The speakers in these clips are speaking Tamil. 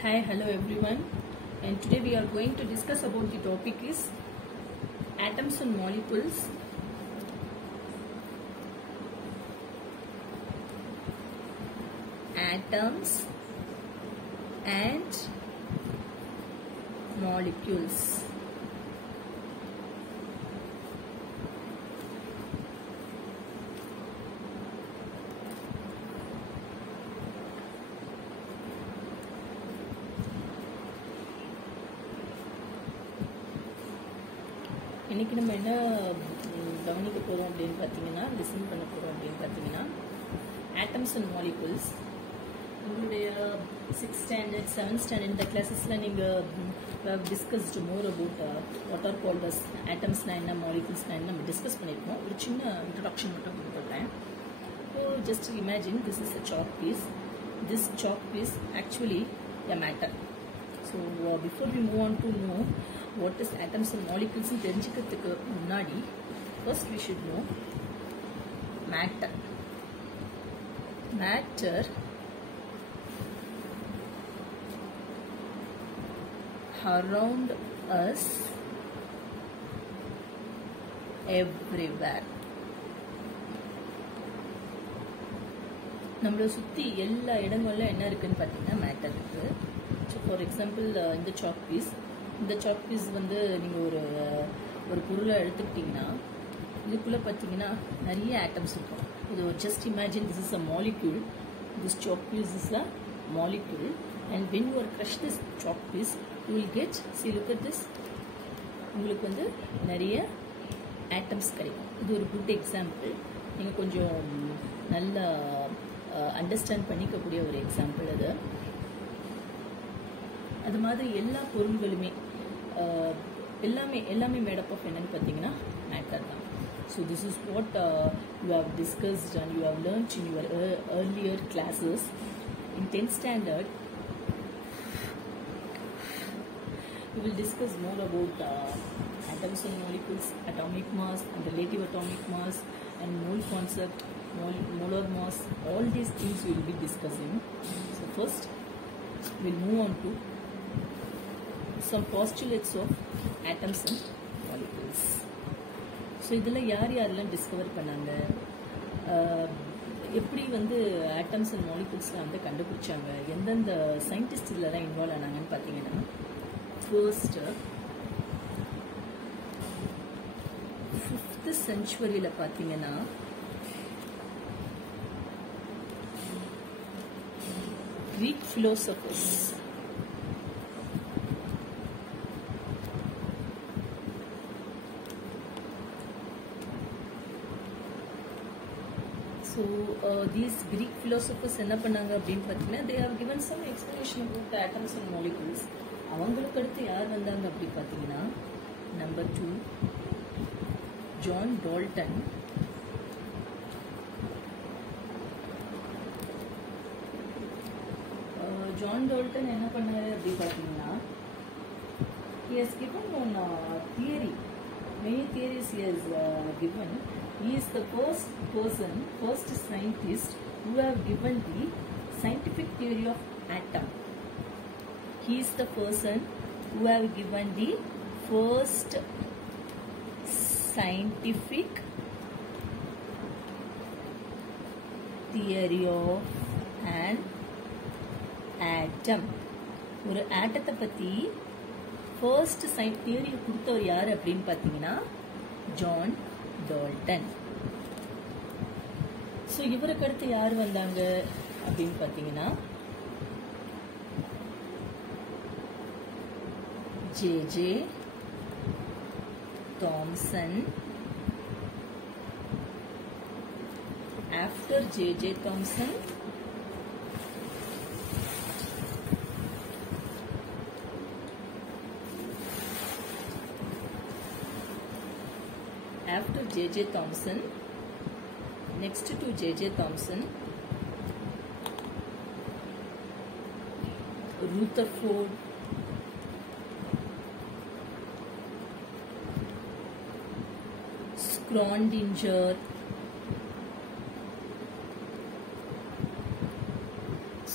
Hi, hello everyone, and today we are going to discuss about the topic is atoms and molecules. Atoms and molecules. இன்னைக்கு நம்ம என்ன கவனிக்க போறோம் அப்படின்னு பார்த்தீங்கன்னா லிசன் பண்ண போறோம் அப்படின்னு பார்த்தீங்கன்னா ஆட்டம்ஸ் அண்ட் மாலிகுல்ஸ். உங்களுடைய 6th standard 7th standard இந்த கிளாஸஸ்ல நீங்க discussed more about what are called as ஆட்டம்ஸ்னா என்ன மாலிகுல்ஸ்னா என்ன நம்ம டிஸ்கஸ் பண்ணியிருக்கோம். ஒரு சின்ன இன்ட்ரடக்ஷன் மட்டும் கொடுத்துட்றேன். So just imagine this is a chalk piece. This chalk piece actually a matter. So before we move on to know what is atoms and molecules தெரிஞ்சுக்கிறதுக்கு முன்னாடி first we should know matter. Matter around us everywhere. நம்மளை சுற்றி எல்லா இடங்கள்ல என்ன இருக்குன்னு பார்த்தீங்கன்னா மேட்டர் இருக்கு. ஸோ ஃபார் எக்ஸாம்பிள் இந்த சாக் பீஸ் வந்து நீங்கள் ஒரு பொருளை எடுத்துக்கிட்டிங்கன்னா இதுக்குள்ளே பார்த்தீங்கன்னா நிறைய ஆட்டம்ஸ் இருக்கும். இது ஒரு just imagine this is a molecule. This chalk piece is a molecule and when you are crush this chalk piece you will get see look at this. உங்களுக்கு வந்து நிறைய ஆட்டம்ஸ் கிடைக்கும். இது ஒரு குட் எக்ஸாம்பிள். நீங்கள் கொஞ்சம் நல்லா அண்டர்ஸ்டாண்ட் பண்ணிக்கக்கூடிய ஒரு எக்ஸாம்பிள் அது. அது மாதிரி எல்லா பொருள்களுமே எல்லாமே மேடப் ஆஃப் என்னன்னு பார்த்தீங்கன்னா மேட்டர் தான். So this is what you have discussed and you have learnt in your earlier classes. In 10th standard we will discuss more about atoms and molecules, atomic mass and relative atomic mass and mole concept, molar mass. All these things we will be discussing. So first we'll move on to some postulates of atoms and molecules. So இதில் யாரெல்லாம் டிஸ்கவர் பண்ணாங்க, எப்படி வந்து ஆட்டம்ஸ் அண்ட் மாலிகுல்ஸ்லாம் வந்து கண்டுபிடிச்சாங்க, எந்தெந்த சயின்டிஸ்ட் இதிலலாம் இன்வால்வ் ஆனாங்கன்னு பார்த்தீங்கன்னா ஃபர்ஸ்ட்டு 5th centuryல பார்த்தீங்கன்னா Greek philosophers these Greek philosophers என்ன பண்ணாங்க அப்படின்னு பார்த்தீங்கன்னா they have given some explanation about the atoms and molecules. அவங்களுக்கு அடுத்து யார் வந்தாங்க அப்படி பார்த்தீங்கன்னா number 2 John Dalton. John Dalton என்ன பண்ணாரு அப்படி பார்த்தீங்கன்னா he has given one theory. Many theories he has given. He is the first scientist who have given the scientific theory of atom. He is the person who have given the first scientific theory of an atom. ஒரு ஆட்டத்தை பற்றி ஃபர்ஸ்ட் தியரி கொடுத்தவர் யார் அப்படின்னு பார்த்தீங்கன்னா ஜான் டால்டன். ஸோ இவருக்கு அடுத்து யார் வந்தாங்க அப்படின்னு பார்த்தீங்கன்னா J Thomson. After J Thomson J.J. Thomson, next to J.J. Thomson, Rutherford, Schrödinger.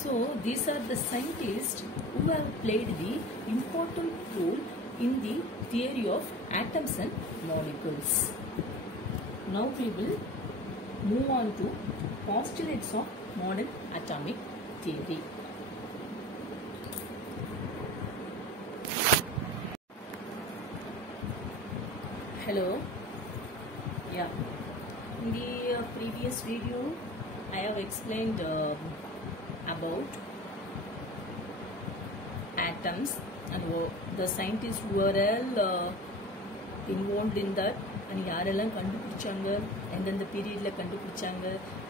So these are the scientists who have played the important role in the theory of atoms and molecules. Now we will move on to postulates of modern atomic theory. Hello. Yeah. In the previous video, I have explained about atoms and the scientists who are all involved in that, and யாரெல்லாம் கண்டுபிடிச்சாங்க, எந்தெந்த பீரியட்ல கண்டுபிடிச்சாங்க.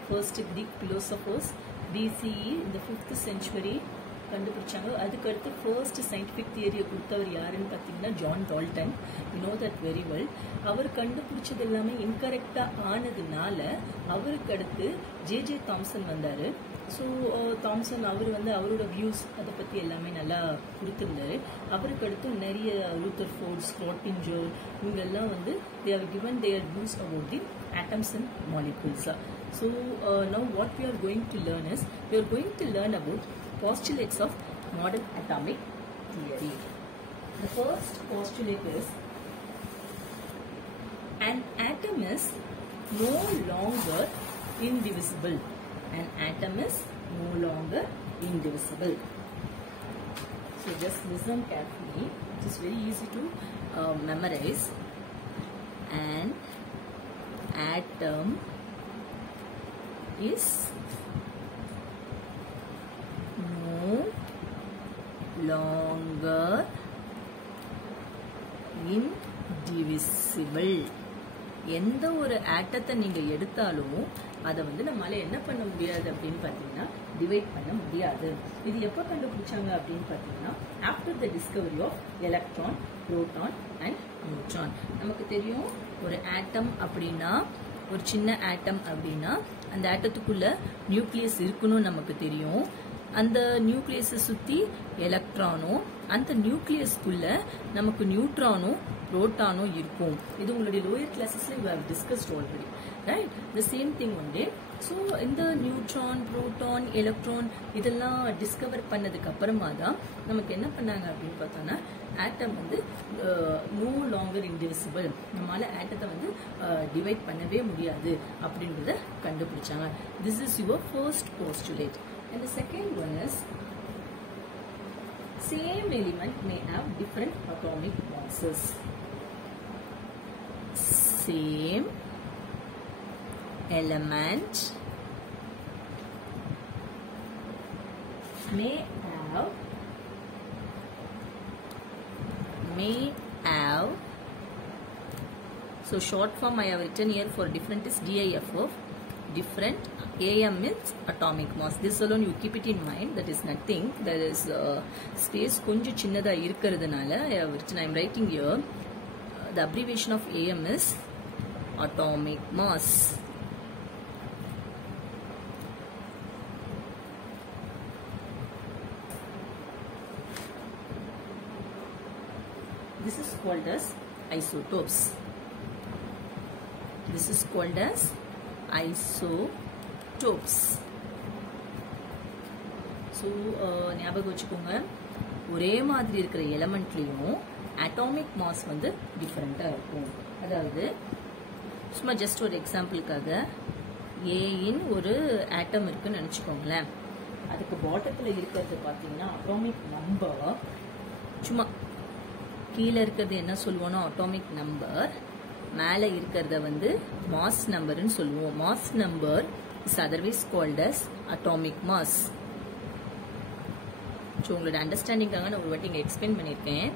First Greek philosophers BCE in the 5th century கண்டுபிடிச்சாங்க. அதுக்கு அடுத்து ஃபர்ஸ்ட் சயின்டிஃபிக் தியரியை கொடுத்தவர் யாருன்னு பார்த்தீங்கன்னா John Dalton. You know that very well. அவர் கண்டுபிடிச்சது எல்லாமே இன்கரெக்டாக ஆனதுனால அவருக்கு அடுத்து ஜே தாம்சன் வந்தார். ஸோ தாம்சன் அவர் அவரோட வியூஸ் அதை பற்றி எல்லாமே நல்லா கொடுத்துருந்தாரு. அவருக்கு அடுத்து நிறைய ரூதர்ஃபோர்ட், ஸ்க்ராட்டிஞ்சர் இவங்கெல்லாம் they have given their views about the atoms and molecules. So now what we are going to learn is, we are going to learn about postulates of modern atomic theory. The first postulate is, an atom is no longer indivisible. An atom is no longer indivisible. So just listen carefully. It is very easy to memorize. An atom is no longer indivisible. எந்த ஒரு ஆட்டத்தை நீங்க எடுத்தாலும் அதை நம்மளால என்ன பண்ண முடியாது அப்படின்னு பார்த்தீங்கன்னா டிவைட் பண்ண முடியாது. இது எப்போ கண்டுபிடிச்சாங்க அப்படின்னு பார்த்தீங்கன்னா after the discovery of electron, proton and neutron. நமக்கு தெரியும் ஒரு ஆட்டம் அப்படின்னா, ஒரு சின்ன ஆட்டம் அப்படின்னா அந்த ஆட்டத்துக்குள்ள நியூக்ளியஸ் இருக்கணும்னு நமக்கு தெரியும். அந்த நியூக்ளியஸை சுற்றி எலக்ட்ரானும், அந்த நியூக்ளியஸ்குள்ள நமக்கு நியூட்ரானும் புரோட்டானும் இருக்கும். இது உங்களுடைய லோயர் கிளாஸஸ்ல you have discussed already, right? The same thing one day. So இந்த நியூட்ரான், புரோட்டான், எலக்ட்ரான் இதெல்லாம் டிஸ்கவர் பண்ணதுக்கு அப்புறமா தான் நமக்கு என்ன பண்ணாங்க அப்படின்னு பார்த்தோன்னா ஆட்டம் நோ லாங்கர் இன்டிவிசிபிள், நம்மளால ஆட்டத்தை டிவைட் பண்ணவே முடியாது அப்படின்றத கண்டுபிடிச்சாங்க. This is your first postulate. And the second one is, same element may have different atomic masses. Same element may have, so short form I have written here for different is DIFF. Different, AM means atomic mass. This alone you keep it in mind. That is nothing. There is space கொஞ்சம் சின்னதா இருக்கிறதுனால I am writing here. The abbreviation of AM is atomic mass. This is called as isotopes. This is called as isotopes. So ஞாபகம் வச்சுக்கோங்க, ஒரே மாதிரி இருக்கிற எலமெண்ட்லயும் அட்டாமிக் மாஸ் டிஃபரெண்டா இருக்கும். அதாவது சும்மா ஜஸ்ட் ஒரு எக்ஸாம்பிளுக்காக ஏயின் ஒரு ஆட்டம் இருக்குன்னு நினைச்சுக்கோங்களேன். அதுக்கு பாட்டத்துல இருக்கிறது பாத்தீங்கன்னா அட்டாமிக் நம்பர். சும்மா கீழே இருக்கிறது என்ன சொல்லுவோம்னா அட்டாமிக் நம்பர், மேலே இருக்கிறத மாஸ் நம்பர்னு சொல்லுவோம். Mass number is otherwise called as atomic mass. So உங்களோட அண்டர்ஸ்டாண்டிங்காக நான் ஒரு வாட்டி இங்கே எக்ஸ்பிளைன் பண்ணியிருக்கேன்.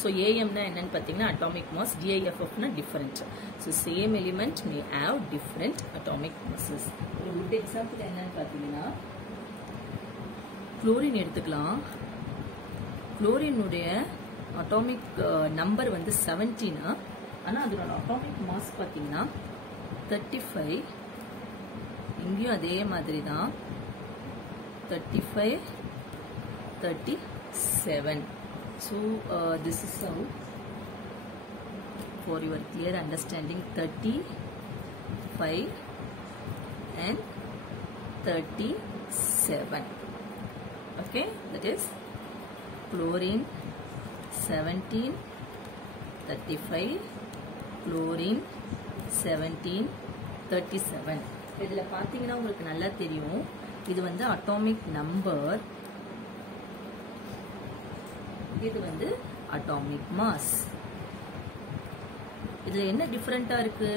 ஸோ ஏஎம்னா என்னன்னு பார்த்தீங்கன்னா அட்டாமிக் மாஸ், டிஐஎஃப்எஃப்னா different. So same element may have different atomic masses. ஒரு குட் எக்ஸாம்பிள் என்னன்னு பார்த்தீங்கன்னா குளோரின் எடுத்துக்கலாம். குளோரினுடைய அட்டாமிக் நம்பர் 17, ஆனால் அதோட அட்டாமிக் மாஸ் பார்த்தீங்கன்னா 35. இங்கேயும் அதே மாதிரி தான் 35, 37. So this is how, for your clear understanding, 35 and 37. Okay, that is chlorine 17 35, chlorine 17 37. இதுல பாத்தீங்கன்னா உங்களுக்கு நல்லா தெரியும், இது வந்து அட்டாமிக் நம்பர், இது வந்து அட்டாமிக் மாஸ். இதுல என்ன டிஃபரெண்டா இருக்கு?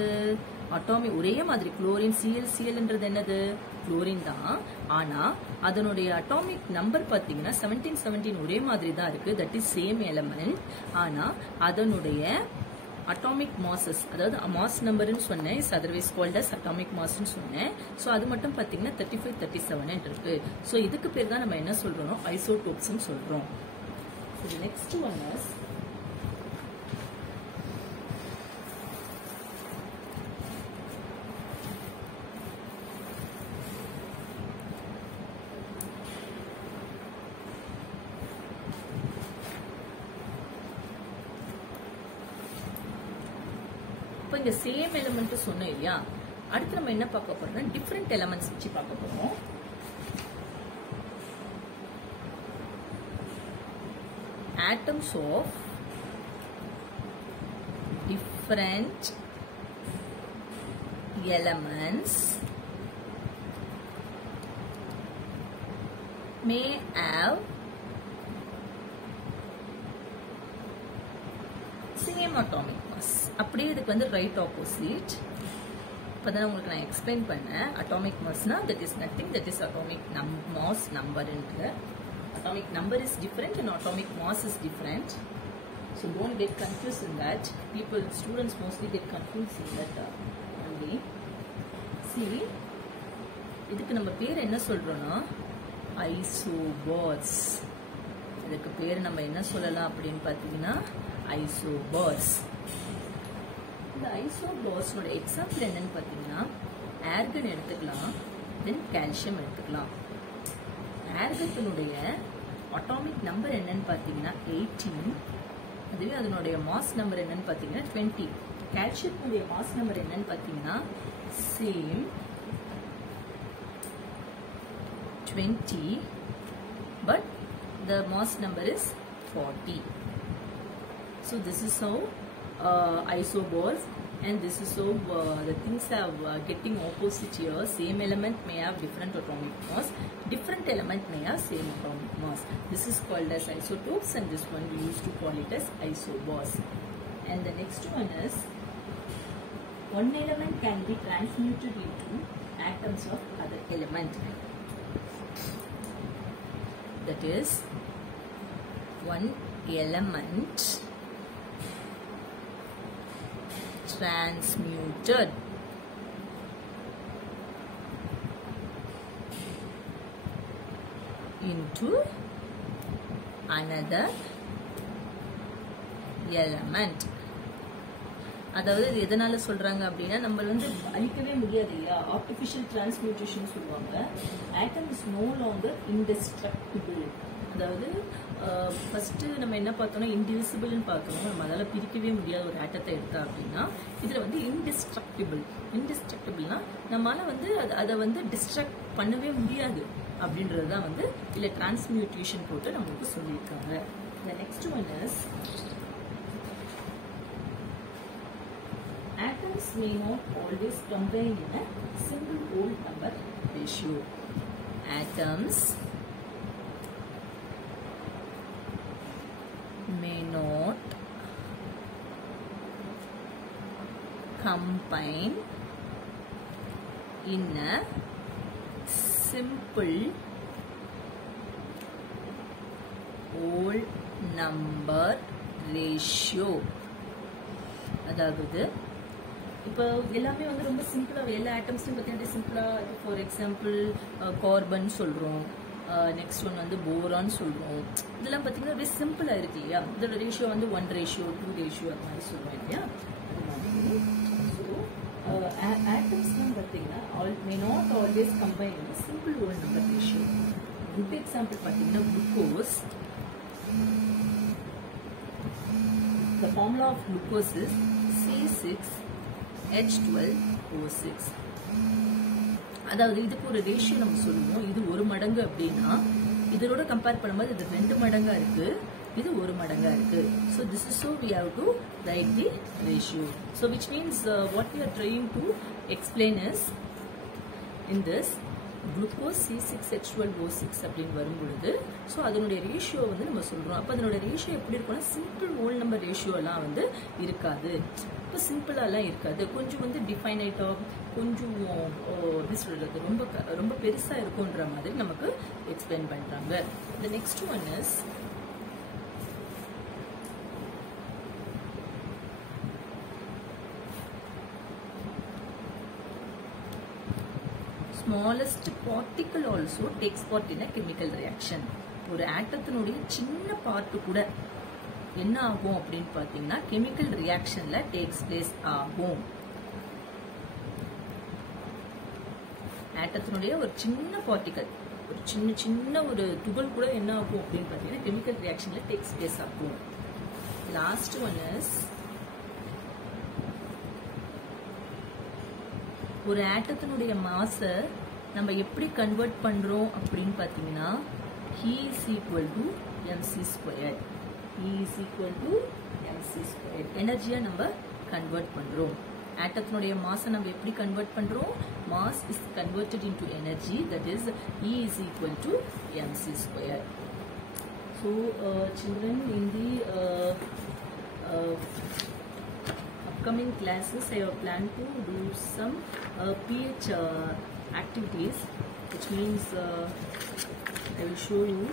அட்டாமிக் ஒரே மாதிரி குளோரின் சிஎல்ன்றது என்னது? குளோரின் தான். ஆனா அதனுடைய அட்டாமிக் நம்பர் பாத்தீங்கன்னா 17 ஒரே மாதிரி தான் இருக்கு. That is same element. ஆனா அதனுடைய அட்டாமிக் மாசஸ், அதாவது மாஸ் நம்பர்னு சொன்னேன், is otherwise called as atomic மாஸ்ன்னு சொன்னேன். ஸோ அது மட்டும் பாத்தீங்கன்னா 35 37 இருக்கு. ஸோ இதுக்கு பேர் தான் நம்ம என்ன சொல்றோம்? ஐசோடோப்ஸ்ன்னு சொல்றோம். So the next one is இப்போ இந்த சேம் எலிமெண்ட் சொன்னோம் இல்லையா, அடுத்து நம்ம என்ன பார்க்க போறோம்னா டிஃபரெண்ட் எலிமெண்ட்ஸ் வச்சு பார்க்க போறோம். Atoms of different elements may have same atomic mass. அப்படியே இதுக்கு வந்து ரைட் ஆப்போசிட். இப்பதான் உங்களுக்கு நான் எக்ஸ்பிளைன் பண்ணேன். அட்டாமிக் மாஸ்னா that is nothing, that is atomic mass number. Atomic number is different and atomic mass is different. So don't get confused in that. Students mostly get confused in that only. See, இதுக்கு நம்ம பேர் என்ன சொல்றோம்னா ஐசோபார்ஸ். இதுக்கு பேர் நம்ம என்ன சொல்லலாம் அப்படின்னு பாத்தீங்கன்னா ஐசோபார்ஸ். இந்த ஐசோபார்ஸோட எக்ஸாம்பிள் என்னன்னு பாத்தீங்கன்னா ஆர்கன் எடுத்துக்கலாம், தென் கால்சியம் எடுத்துக்கலாம். ஆர்கத்தினுடைய அட்டாமிக் நம்பர் என்னன்னு பாத்தீங்கன்னா 18. அதுவே அதனுடைய மாஸ் நம்பர் என்னன்னு பாத்தீங்கன்னா 20. கால்சியத்தினுடைய மாஸ் நம்பர் என்னன்னு பாத்தீங்கன்னா same 20, but the mass number is 40. So this is how isobars, and this is how the things are getting opposite here. Same element may have different atomic mass, different element may have same atomic mass. This is called as isotopes, and this one we used to call it as isobars. And the next one is one element can be transmuted into atoms of other element. That is, one element transmuted into another element. அதாவது இது எதனால சொல்றாங்க அப்படின்னா, நம்ம வந்து அழிக்கவே முடியாது இல்லையா, ஆர்டிஃபிஷியல் டிரான்ஸ்மியூட்டேஷன் சொல்லுவாங்க. Atom is no longer indestructible. அதாவது ஃபர்ஸ்ட் நம்ம என்ன பார்த்தோம்னா இன்டிவிசிபிள்னு பார்த்தோம். நம்ம அதால பிரிக்கவே முடியாத ஒரு ஆட்டத்தை எடுத்தா அப்படின்னா இதுல வந்து இன்டிஸ்ட்ரக்டிபிள். இன்டிஸ்ட்ரக்டிபிள்னா நம்மளால வந்து அதை வந்து டிஸ்ட்ரக்ட் பண்ணவே முடியாது அப்படின்றது தான் வந்து இல்ல டிரான்ஸ்மியூட்டேஷன் போட்டு நம்மளுக்கு சொல்லியிருக்காங்க. The next one is atoms may not always combine in a single whole number ratio. Atoms may not combine in a simple whole number ratio. அதாவது இப்போ எல்லாமே வந்து ரொம்ப சிம்பிளா, எல்லா ஆட்டம்ஸையும் பார்த்தீங்கன்னா சிம்பிளா, ஃபார் எக்ஸாம்பிள் கார்பன் சொல்றோம், நெக்ஸ்ட் ஒன் வந்து போரான் சொல்றோம். இதெல்லாம் பார்த்தீங்கன்னா அப்படியே சிம்பிளா இருக்கு இல்லையா. இதோட ரேஷியோ வந்து 1:2 அது மாதிரி சொல்றோம் இல்லையா. ஆட்டம்ஸ்லாம் பார்த்தீங்கன்னா may not always combine in simple whole number ratio. Good example பார்த்தீங்கன்னா glucose. The formula of glucose is C6H12O6. அதாவது இதுக்கு ஒரு ரேஷியோ நம்ம சொல்லுவோம். இது 1 மடங்கு அப்படின்னா இதோட கம்பேர் பண்ணும்போது இது 2 மடங்கா இருக்கு, இது 1 மடங்கா இருக்கு. So this is so we have to write the ratio. So which means what we are trying to explain is in this glucose C6H12O6 அப்படின்னு வரும்பொழுது ஸோ அதனுடைய ரேஷியோ வந்து நம்ம சொல்றோம். அப்போ அதனுடைய ரேஷியோ எப்படி இருக்கும்னா சிம்பிள் ஹோல் நம்பர் ரேஷியோலாம் வந்து இருக்காது. இப்போ சிம்பிளாலாம் இருக்காது, கொஞ்சம் வந்து டிஃபைனைட்டாக கொஞ்சம் எப்படி சொல்றது ரொம்ப ரொம்ப பெருசாக இருக்கும்ன்ற மாதிரி நமக்கு எக்ஸ்பிளைன் பண்ணுறாங்க. The next one is smallest particle also takes part in a chemical reaction. ஒரு ஆட்டத்தினுடைய சின்ன பார்ட் கூட என்ன ஆகும் அப்படின்னு பார்த்தீங்கன்னா கெமிக்கல் ரியாக்ஷன்ல டேக்ஸ் பிளேஸ் ஆகும். ஆட்டத்தினுடைய ஒரு சின்ன பார்ட்டிகல், ஒரு சின்ன ஒரு துகள் கூட என்ன ஆகும் அப்படின்னு பார்த்தீங்கன்னா கெமிக்கல் ரியாக்ஷன்ல டேக்ஸ் பிளேஸ் ஆகும். லாஸ்ட் ஒன் இஸ் ஒரு ஆட்டத்தினுடைய மாஸை நம்ம எப்படி கன்வெர்ட் பண்றோம் அப்படின்னு பார்த்தீங்கன்னா E is equal to mc squared. E is equal to mc squared. எனர்ஜியா நம்ம கன்வெர்ட் பண்றோம். ஆட்டத்தினுடைய மாஸை நம்ம எப்படி கன்வெர்ட் பண்றோம்? Mass is converted into energy, that is E is equal to mc squared. So children, in the upcoming classes I have planned to do some pH activities, which means I will show you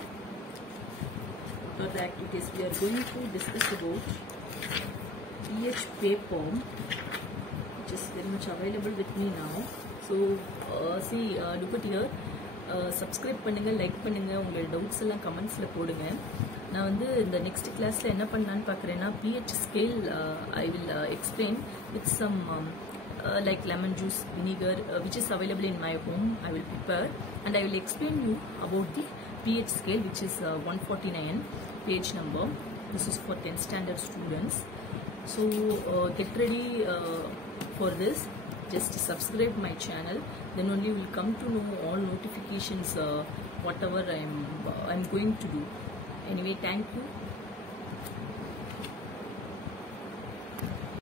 what the activities we are going to discuss about. pH paper, which is very much available with me now. So see, look at here. Subscribe பண்ணுங்க, லைக் பண்ணுங்க, உங்களோட டவுட்ஸ் எல்லாம் கமெண்ட்ஸ்ல போடுங்க. நான் வந்து இந்த நெக்ஸ்ட் கிளாஸ்ல என்ன பண்ணலான்னு பார்க்குறேன்னா pH scale I will explain with some like lemon juice, vinegar, which is available in my home. I will prepare and I will explain you about the pH scale, which is 149 page number. This is for 10th standard students. So get ready for this. Just subscribe my channel, then only you will come to know all notifications whatever I'm going to do. Anyway, thank you.